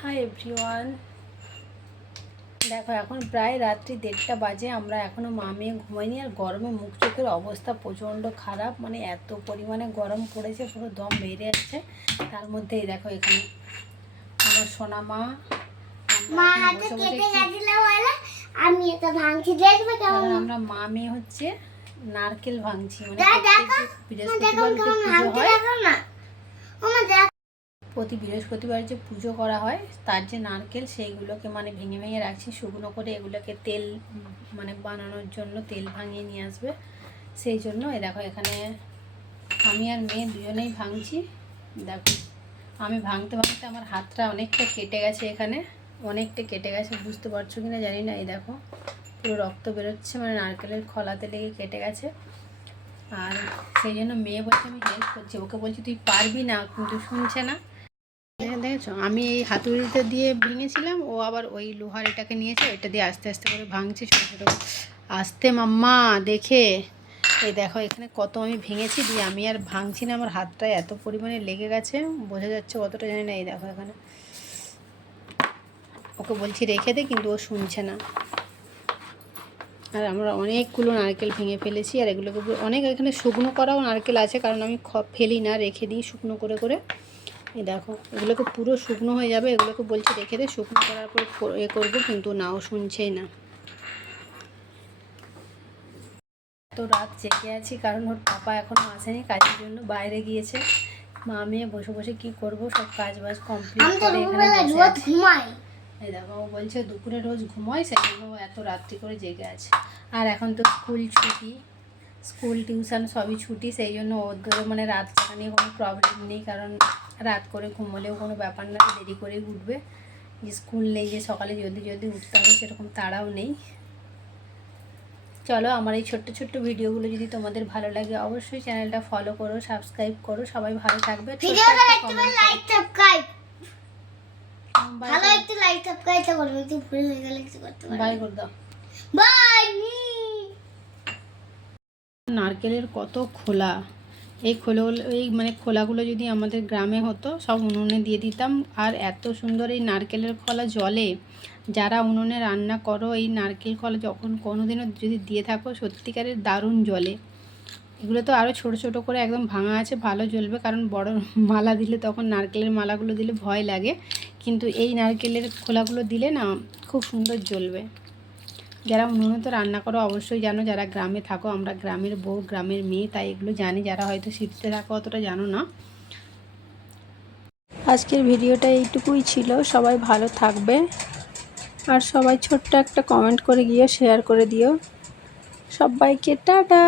Hi everyone, দেখো এখন প্রায় রাত্রি 1:30 বাজে। আমরা এখনও মা মেয়ে ঘুমাইনি। আর গরমে মুখ চোখের অবস্থা প্রচণ্ড খারাপ, মানে এত পরিমাণে গরম পড়েছে, পুরো দম বেড়ে যাচ্ছে। তার মধ্যেই দেখো এখানে আমার সোনা মা আমরা মা মেয়ে হচ্ছে নারকেল ভাঙছি। মানে প্রতি বৃহস্পতিবার যে পুজো করা হয় তার যে নারকেল, সেইগুলোকে মানে ভেঙে ভেঙে রাখছি শুকনো করে। এগুলোকে তেল মানে বানানোর জন্য তেল ভাঙিয়ে নিয়ে আসবে, সেই জন্য এই দেখো এখানে আমি আর মেয়ে দুজনেই ভাঙছি। দেখো আমি ভাঙতে ভাঙতে আমার হাতটা অনেকটা কেটে গেছে, এখানে অনেকটা কেটে গেছে, বুঝতে পারছো কিনা জানি না। এই দেখো পুরো রক্ত বেরোচ্ছে, মানে নারকেলের খোলাতে লেগে কেটে গেছে। আর সেই জন্য মেয়ে বলছে আমি হেল্প করছি, ওকে বলছি তুই পারবি না, কিন্তু শুনছে না। দেখেছো আমি এই হাতুড়িতে দিয়ে ভেঙেছিলাম, ও আবার ওই লোহার এটাকে নিয়েছে, এটা দিয়ে আস্তে আস্তে করে ভাঙছে ছোটো ছোটো আস্তে। মাম্মা দেখে এই দেখো এখানে কত আমি ভেঙেছি, দিয়ে আমি আর ভাঙছি না, আমার হাতটায় এত পরিমাণে লেগে গেছে, বোঝা যাচ্ছে কতটা জানি না। এই দেখো এখানে ওকে বলছি রেখে দে, কিন্তু ও শুনছে না। আর আমরা অনেকগুলো নারকেল ভেঙে ফেলেছি, আর এগুলোকে অনেক এখানে শুকনো করাও নারকেল আছে, কারণ আমি ফেলি না, রেখে দিই শুকনো করে করে। এই দেখো এগুলোকে পুরো শুকনো হয়ে যাবে, এগুলোকে বলছি রেখে দে, শুকনো করার পর করবো, কিন্তু নাও শুনছেই না। তো রাত জেগে আছি, কারণ ওর পাপা এখনও আসেনি, কাজের জন্য বাইরে গিয়েছে। মা মেয়ে বসে বসে কি করব, সব কাজ বাজ কমপ্লিট করে এখানে ঘুমাই। এই দেখো ও বলছে দুপুরে রোজ ঘুমাই, সেই জন্য এত রাত্রি করে জেগে আছে। আর এখন তো স্কুল ছুটি, স্কুল টিউশন সবই ছুটি, সেই জন্য ওদের মানে রাত জাগা নিয়ে কোনো প্রবলেম নেই, কারণ রাত করে ঘুমোলেও কোনো ব্যাপার না, দেরি করেই উঠবে। স্কুল নেই যে সকালে জলদি জলদি উঠতে হবে, সেরকম তাড়াও নেই। চলো আমার এই ছোট্ট ছোট্ট ভিডিওগুলো যদি তোমাদের ভালো লাগে অবশ্যই চ্যানেলটা ফলো করো, সাবস্ক্রাইব করো। সবাই ভালো থাকবে। বাই করে দাও। নারকেলের কত খোলা, এই খোলাগুলো যদি আমাদের গ্রামে হতো সব উনুনে দিয়ে দিতাম। আর এত সুন্দর এই নারকেলের খোলা জলে, যারা উনুনে রান্না করো এই নারকেল খোলা যখন কোনোদিনও যদি দিয়ে থাকো, সত্যিকারের দারুণ জলে। এগুলো তো আরও ছোট ছোট করে একদম ভাঙা আছে, ভালো জ্বলবে, কারণ বড় মালা দিলে তখন নারকেলের মালাগুলো দিলে ভয় লাগে, কিন্তু এই নারকেলের খোলাগুলো দিলে না খুব সুন্দর জ্বলবে। যারা উনুনে তো রান্না করো অবশ্যই জানো, যারা গ্রামে থাকো, আমরা গ্রামের বউ গ্রামের মেয়ে, তাই এগুলো জানি। যারা হয়তো সিটিতে থাকো অতটা জানো না। আজকের ভিডিওটা এইটুকুই ছিল। সবাই ভালো থাকবে, আর সবাই ছোট্ট একটা কমেন্ট করে গিয়ে শেয়ার করে দিও। সবাইকে টাটা।